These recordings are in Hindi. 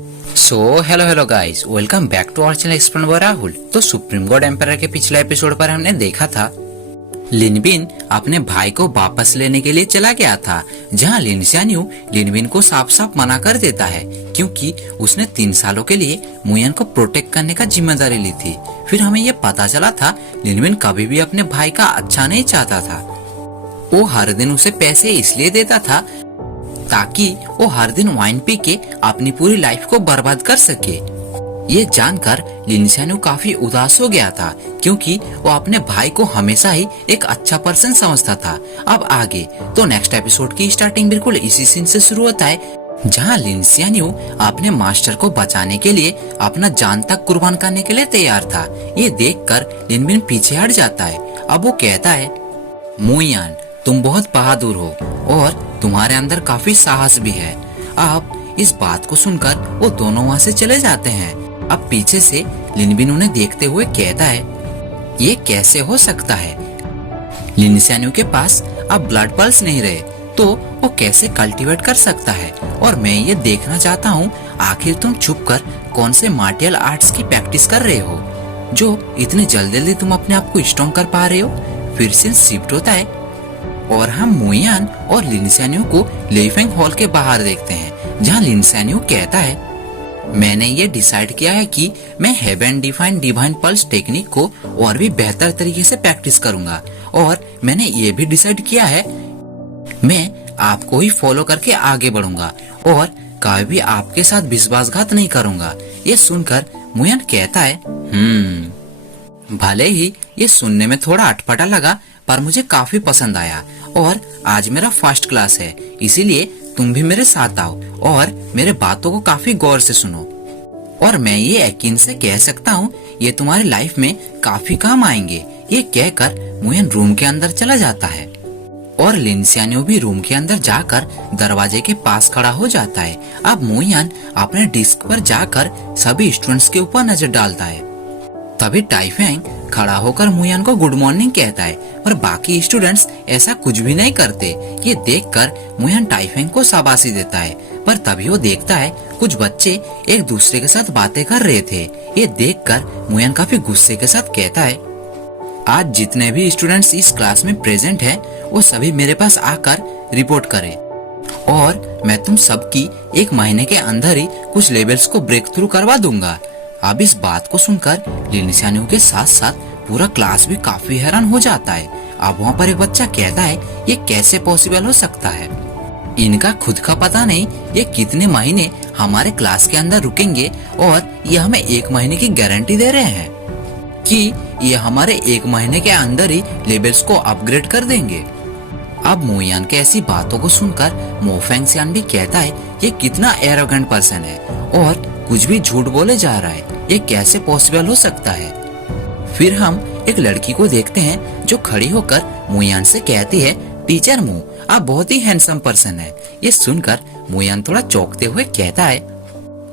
Hello guys, welcome back to our channel explain by Rahul. तो सुप्रीम गॉड एम्पायर के पिछले एपिसोड पर हमने देखा था लिनबिन अपने भाई को वापस लेने के लिए चला गया था, जहां लिन xianyu लिनबिन को साफ साफ मना कर देता है क्योंकि उसने 3 सालों के लिए मुयान को प्रोटेक्ट करने का जिम्मेदारी ली थी। फिर हमें ये पता चला था लिनबिन कभी भी अपने भाई का अच्छा नहीं चाहता था। वो हर दिन उसे पैसे इसलिए देता था ताकि वो हर दिन वाइन पी के अपनी पूरी लाइफ को बर्बाद कर सके। ये जानकर लिन xianyu काफी उदास हो गया था क्योंकि वो अपने भाई को हमेशा ही एक अच्छा पर्सन समझता था। अब आगे तो नेक्स्ट एपिसोड की स्टार्टिंग बिल्कुल इसी सीन से शुरू होता है, जहाँ लिन xianyu अपने मास्टर को बचाने के लिए अपना जान तक कुर्बान करने के लिए तैयार था। ये देखकर लिनबिन पीछे हट जाता है। अब वो कहता है, मुयान तुम बहुत बहादुर हो और तुम्हारे अंदर काफी साहस भी है। अब इस बात को सुनकर वो दोनों वहाँ से चले जाते हैं। अब पीछे से लिनबिन उन्हें देखते हुए कहता है, ये कैसे हो सकता है? लिन xianyu के पास अब ब्लड पल्स नहीं रहे तो वो कैसे कल्टीवेट कर सकता है? और मैं ये देखना चाहता हूँ आखिर तुम छुप कर कौन से मार्टियल आर्ट्स की प्रैक्टिस कर रहे हो जो इतनी जल्दी तुम अपने आप को स्ट्रॉन्ग कर पा रहे हो। फिर से शिफ्ट होता है और हम मुयान और लिन xianyu को लेफेंग हॉल के बाहर देखते हैं, जहां लिन xianyu कहता है, मैंने ये डिसाइड किया है कि मैं heaven define divine pulse technique को और भी बेहतर तरीके से प्रैक्टिस करूंगा और मैंने ये भी डिसाइड किया है मैं आपको ही फॉलो करके आगे बढ़ूंगा और कभी भी आपके साथ विश्वासघात नहीं करूंगा। ये सुनकर मुयान कहता है, भले ही ये सुनने में थोड़ा अटपटा लगा पर मुझे काफी पसंद आया और आज मेरा फर्स्ट क्लास है, इसीलिए तुम भी मेरे साथ आओ और मेरे बातों को काफी गौर से सुनो और मैं ये यकीन से कह सकता हूँ ये तुम्हारी लाइफ में काफी काम आएंगे। ये कहकर मुयान रूम के अंदर चला जाता है और लिन xianyu भी रूम के अंदर जाकर दरवाजे के पास खड़ा हो जाता है। अब मुयान अपने डिस्क पर जाकर सभी स्टूडेंट्स के ऊपर नजर डालता है। तभी टाइफेंग खड़ा होकर मुयान को गुड मॉर्निंग कहता है और बाकी स्टूडेंट्स ऐसा कुछ भी नहीं करते। ये देखकर मुयान टाइफेंग को शाबाशी देता है, पर तभी वो देखता है कुछ बच्चे एक दूसरे के साथ बातें कर रहे थे। ये देखकर मुयान काफी गुस्से के साथ कहता है, आज जितने भी स्टूडेंट्स इस क्लास में प्रेजेंट हैं, वो सभी मेरे पास आकर रिपोर्ट करें और मैं तुम सबकी 1 महीने के अंदर ही कुछ लेवल्स को ब्रेक थ्रू करवा दूंगा। अब इस बात को सुनकर लिन xianyu के साथ साथ पूरा क्लास भी काफी हैरान हो जाता है। अब वहाँ पर एक बच्चा कहता है, ये कैसे पॉसिबल हो सकता है? इनका खुद का पता नहीं ये कितने महीने हमारे क्लास के अंदर रुकेंगे और ये हमें 1 महीने की गारंटी दे रहे हैं कि ये हमारे 1 महीने के अंदर ही लेवल्स को अपग्रेड कर देंगे। अब मुयान के ऐसी बातों को सुनकर मो फेंगशियान भी कहता है, ये कितना एरोगेंट पर्सन है और कुछ भी झूठ बोले जा रहा है, ये कैसे पॉसिबल हो सकता है? फिर हम एक लड़की को देखते हैं जो खड़ी होकर मुयान से कहती है, टीचर मू आप बहुत ही हैंडसम पर्सन है। ये सुनकर मुयान थोड़ा चौंकते हुए कहता है,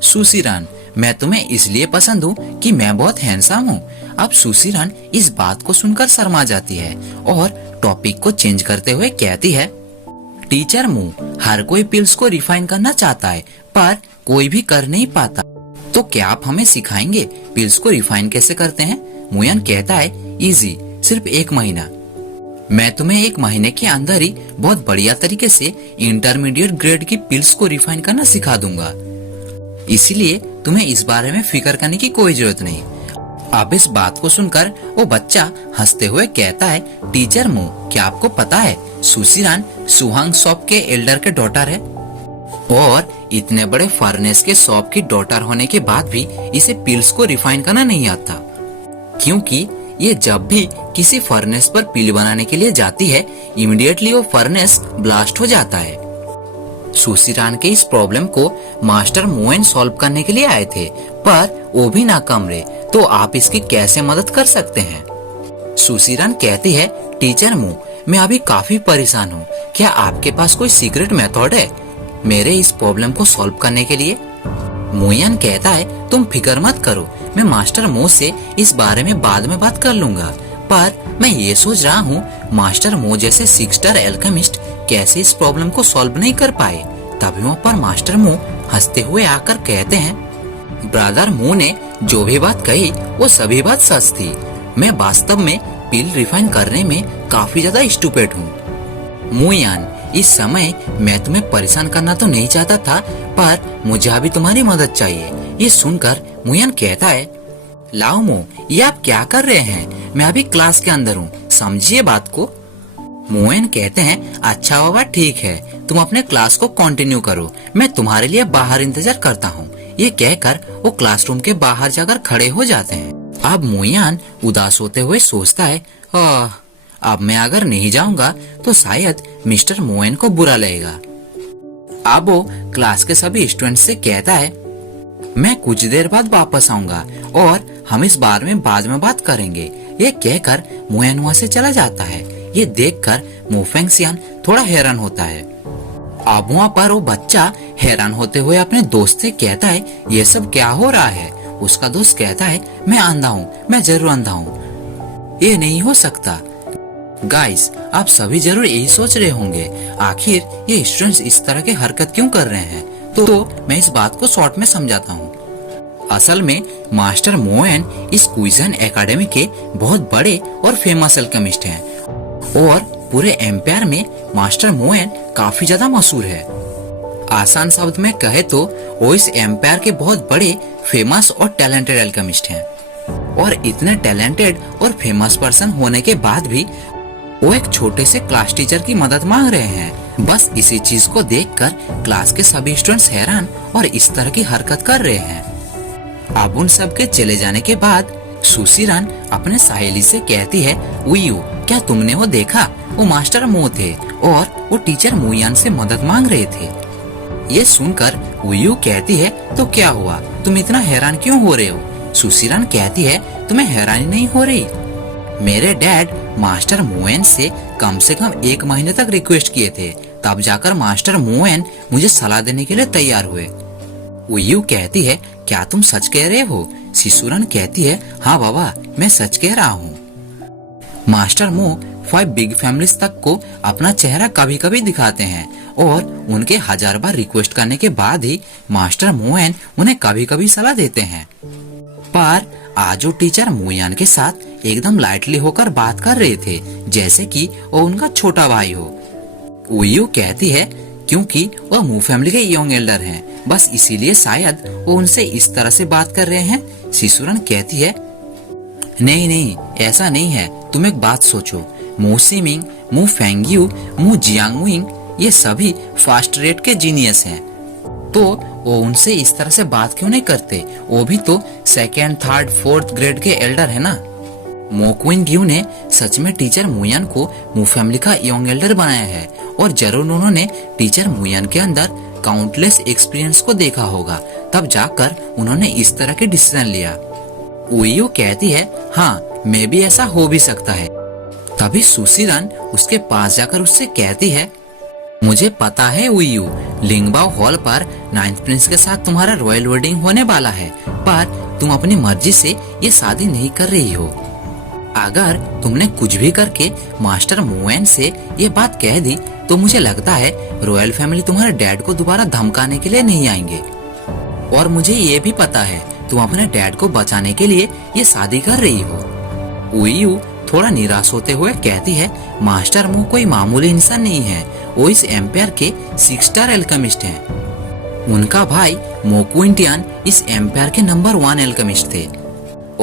सुसीरान मैं तुम्हें इसलिए पसंद हूँ कि मैं बहुत हैंडसम हूँ। अब सुसीरान इस बात को सुनकर शर्मा जाती है और टॉपिक को चेंज करते हुए कहती है, टीचर मू हर कोई पिल्स को रिफाइन करना चाहता है पर कोई भी कर नहीं पाता, तो क्या आप हमें सिखाएंगे पिल्स को रिफाइन कैसे करते हैं? मुयान कहता है, इजी, सिर्फ 1 महीना। मैं तुम्हें 1 महीने के अंदर ही बहुत बढ़िया तरीके से इंटरमीडिएट ग्रेड की पिल्स को रिफाइन करना सिखा दूंगा, इसीलिए तुम्हें इस बारे में फिक्र करने की कोई जरूरत नहीं। अब इस बात को सुनकर वो बच्चा हंसते हुए कहता है, टीचर मू क्या आपको पता है सुसीरान सुहांग शॉप के एल्डर के डॉटर है और इतने बड़े फर्नेस के शॉप की डॉटर होने के बाद भी इसे पिल्स को रिफाइन करना नहीं आता, क्योंकि ये जब भी किसी फर्नेस पर पिल बनाने के लिए जाती है इमीडिएटली वो फर्नेस ब्लास्ट हो जाता है। सुसीरान के इस प्रॉब्लम को मास्टर मोएन सॉल्व करने के लिए आए थे पर वो भी नाकाम रहे, तो आप इसकी कैसे मदद कर सकते हैं? सुसीरान कहती है, टीचर मू मैं अभी काफी परेशान हूँ, क्या आपके पास कोई सीक्रेट मेथड है मेरे इस प्रॉब्लम को सॉल्व करने के लिए? मुयान कहता है, तुम फिक्र मत करो, मैं मास्टर मो से इस बारे में बाद में बात कर लूंगा, पर मैं ये सोच रहा हूँ मास्टर मो जैसे 6 स्टार एल्केमिस्ट कैसे इस प्रॉब्लम को सॉल्व नहीं कर पाए। तभी वहाँ पर मास्टर मो हंसते हुए आकर कहते हैं, ब्रदर मू ने जो भी बात कही वो सभी बात सच थी। मैं वास्तव में पिल रिफाइन करने में काफी ज्यादा स्टूपिड हूँ। मुयान, इस समय मैं तुम्हें परेशान करना तो नहीं चाहता था, पर मुझे अभी तुम्हारी मदद चाहिए। ये सुनकर मुयान कहता है, लाओ मो, ये आप क्या कर रहे हैं? मैं अभी क्लास के अंदर हूँ, समझिए बात को। मुयान कहते हैं, अच्छा बाबा ठीक है, तुम अपने क्लास को कंटिन्यू करो, मैं तुम्हारे लिए बाहर इंतजार करता हूँ। ये कहकर वो क्लासरूम के बाहर जाकर खड़े हो जाते हैं। अब मुयान उदास होते हुए सोचता है, अब मैं अगर नहीं जाऊंगा तो शायद मिस्टर मोएन को बुरा लगेगा। अब वो क्लास के सभी स्टूडेंट से कहता है, मैं कुछ देर बाद वापस आऊंगा और हम इस बारे में बाद में बात करेंगे। ये कहकर मोएन वहाँ से चला जाता है। ये देखकर मो फेंगशियान थोड़ा हैरान होता है। अब वहाँ पर वो बच्चा हैरान होते हुए अपने दोस्त से कहता है, ये सब क्या हो रहा है? उसका दोस्त कहता है, मैं अंधा हूँ, मैं जरूर अंधा हूँ, ये नहीं हो सकता। गाइस, आप सभी जरूर यही सोच रहे होंगे, आखिर ये स्टूडेंट्स इस तरह के हरकत क्यों कर रहे हैं? तो मैं इस बात को शॉर्ट में समझाता हूँ। असल में मास्टर मोएन इस क्विजन एकेडमी के बहुत बड़े और फेमस अल्केमिस्ट हैं और पूरे एम्पायर में मास्टर मोएन काफी ज्यादा मशहूर है। आसान शब्द में कहे तो वो इस एम्पायर के बहुत बड़े फेमस और टैलेंटेड अल्केमिस्ट हैं। और इतने टैलेंटेड और फेमस पर्सन होने के बाद भी वो एक छोटे से क्लास टीचर की मदद मांग रहे हैं। बस इसी चीज को देखकर क्लास के सभी स्टूडेंट्स हैरान और इस तरह की हरकत कर रहे हैं। अब उन सब के चले जाने के बाद सुशिरान अपने सहेली से कहती है, उयू, क्या तुमने वो देखा? वो मास्टर मो थे और वो टीचर मुयान से मदद मांग रहे थे। ये सुनकर उयू कहती है, तो क्या हुआ? तुम इतना हैरान क्यों हो रहे हो? सुशिरान कहती है, तुम्हें हैरानी नहीं हो रही? मेरे डैड मास्टर मोएन से कम 1 महीने तक रिक्वेस्ट किए थे, तब जाकर मास्टर मोएन मुझे सलाह देने के लिए तैयार हुए। उयू कहती है, क्या तुम सच कह रहे हो? शिशुरन कहती है, हाँ बाबा, मैं सच कह रहा हूँ। मास्टर मो 5 बिग फैमिलीज तक को अपना चेहरा कभी कभी दिखाते हैं और उनके 1000 बार रिक्वेस्ट करने के बाद ही मास्टर मोएन उन्हें कभी कभी सलाह देते हैं। पर आज वो टीचर मुयान के साथ एकदम लाइटली होकर बात कर रहे थे, जैसे कि वो उनका छोटा भाई हो। उयू कहती है, क्योंकि वो मू फैमिली के यंग एल्डर हैं, बस इसीलिए शायद वो उनसे इस तरह से बात कर रहे हैं। शिशुरन कहती है, नहीं नहीं, ऐसा नहीं है, तुम एक बात सोचो, मू सिमिंग, मू फेंगयू, मू जियांगविंग, ये सभी फास्ट रेट के जीनियस हैं, तो वो उनसे इस तरह से बात क्यों नहीं करते? वो भी तो 2nd, 3rd, 4th ग्रेड के एल्डर है ना। मो क्विंग्यू ने सच में टीचर मुयान को मू फैमिली का यंग एल्डर बनाया है और जरूर उन्होंने टीचर मुयान के अंदर काउंटलेस एक्सपीरियंस को देखा होगा, तब जाकर उन्होंने इस तरह के डिसीजन लिया। उयू कहती है, हाँ, मैं भी ऐसा हो भी सकता है। तभी सुशिरान उसके पास जाकर उससे कहती है, मुझे पता है उयू, लिंगबाओ हॉल पर 9th प्रिंस के साथ तुम्हारा रॉयल वेडिंग होने वाला है, पर तुम अपनी मर्जी से ये शादी नहीं कर रही हो। अगर तुमने कुछ भी करके मास्टर मोएन से ये बात कह दी तो मुझे लगता है रॉयल फैमिली तुम्हारे डैड को दोबारा धमकाने के लिए नहीं आएंगे। और मुझे ये भी पता है तुम अपने डैड को बचाने के लिए ये शादी कर रही हो। उयू थोड़ा निराश होते हुए कहती है, मास्टर मो कोई मामूली इंसान नहीं है, वो इस एम्पायर के 6 स्टार एल्केमिस्ट हैं। उनका भाई मो क्विंटियान इस एम्पायर के नंबर 1 एल्केमिस्ट थे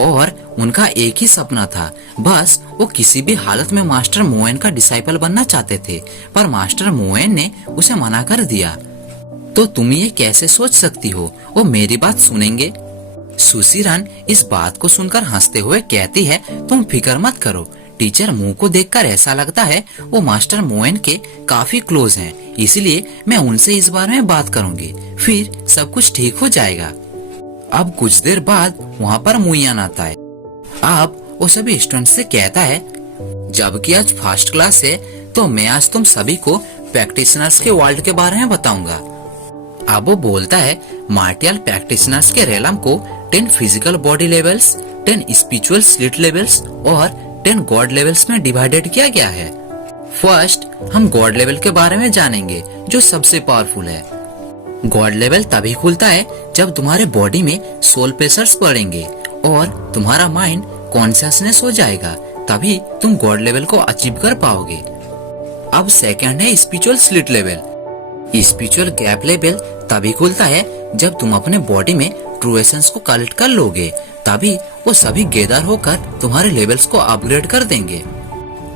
और उनका एक ही सपना था, बस वो किसी भी हालत में मास्टर मोएन का डिसाइपल बनना चाहते थे, पर मास्टर मोएन ने उसे मना कर दिया। तो तुम ये कैसे सोच सकती हो वो मेरी बात सुनेंगे? सुशिरान इस बात को सुनकर हंसते हुए कहती है, तुम फिक्र मत करो, टीचर मुंह को देखकर ऐसा लगता है वो मास्टर मोएन के काफी क्लोज हैं, इसलिए मैं उनसे इस बारे में बात करूंगी, फिर सब कुछ ठीक हो जाएगा। अब कुछ देर बाद वहाँ पर मुयान आता है। अब वो सभी स्टूडेंट से कहता है, जबकि आज फर्स्ट क्लास है तो मैं आज तुम सभी को प्रैक्टिशनर्स के वर्ल्ड के बारे में बताऊंगा। अब वो बोलता है, मार्टियल प्रैक्टिशनर्स के रेलम को 10 physical body levels, 10 spiritual slit levels और 10 गॉड लेवल्स में डिवाइडेड किया गया है। फर्स्ट हम गॉड लेवल के बारे में जानेंगे जो सबसे पावरफुल है। गॉड लेवल तभी खुलता है जब तुम्हारे बॉडी में सोल प्रेशर्स बढ़ेंगे और तुम्हारा माइंड कॉन्शियसनेस हो जाएगा, तभी तुम गॉड लेवल को अचीव कर पाओगे। अब सेकंड है spiritual slit level. Spiritual gap level तभी खुलता है जब तुम अपने बॉडी में ट्रू एसेंस को कलेक्ट कर लोगे, तभी वो सभी गैदर होकर तुम्हारे लेवल्स को अपग्रेड कर देंगे।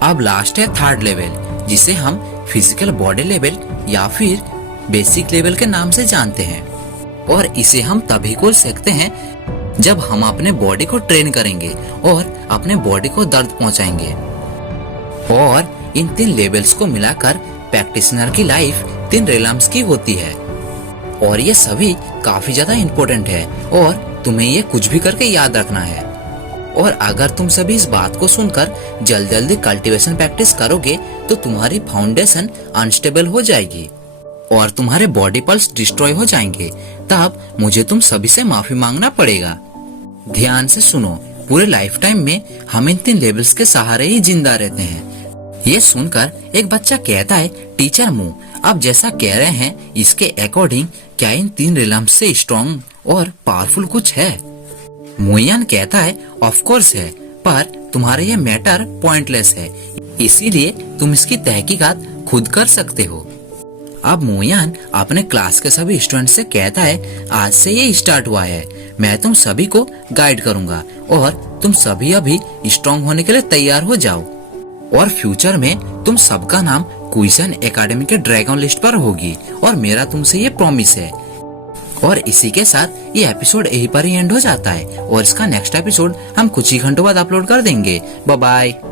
अब लास्ट है थर्ड लेवल, जिसे हम फिजिकल बॉडी लेवल या फिर बेसिक लेवल के नाम से जानते हैं, और इसे हम तभी खोल सकते हैं जब हम अपने बॉडी को ट्रेन करेंगे और अपने बॉडी को दर्द पहुंचाएंगे। और इन 3 लेवल्स को मिलाकर प्रैक्टिशनर की लाइफ 3 रेलम्स की होती है, और ये सभी काफी ज्यादा इम्पोर्टेंट है और तुम्हें ये कुछ भी करके याद रखना है। और अगर तुम सभी इस बात को सुनकर जल्दी कल्टीवेशन प्रैक्टिस करोगे तो तुम्हारी फाउंडेशन अनस्टेबल हो जाएगी और तुम्हारे बॉडी पल्स डिस्ट्रॉय हो जाएंगे। तब मुझे तुम सभी से माफी मांगना पड़ेगा। ध्यान से सुनो, पूरे लाइफ टाइम में हम इन 3 लेवल्स के सहारे ही जिंदा रहते हैं। ये सुनकर एक बच्चा कहता है, टीचर मू, आप जैसा कह रहे हैं इसके अकॉर्डिंग क्या इन 3 रिलम्स से स्ट्रॉन्ग और पावरफुल कुछ है? मुयान कहता है, ऑफ कोर्स है, पर तुम्हारा ये मैटर पॉइंटलेस है, इसीलिए तुम इसकी तहकीकात खुद कर सकते हो। अब मुयान अपने क्लास के सभी स्टूडेंट से कहता है, आज से ये स्टार्ट हुआ है, मैं तुम सभी को गाइड करूंगा और तुम सभी अभी स्ट्रॉन्ग होने के लिए तैयार हो जाओ, और फ्यूचर में तुम सबका नाम क्विसन एकेडमी के ड्रैगन लिस्ट पर होगी, और मेरा तुमसे ये प्रॉमिस है। और इसी के साथ ये एपिसोड यहीं पर ही एंड हो जाता है, और इसका नेक्स्ट एपिसोड हम कुछ ही घंटों बाद अपलोड कर देंगे। Bye bye.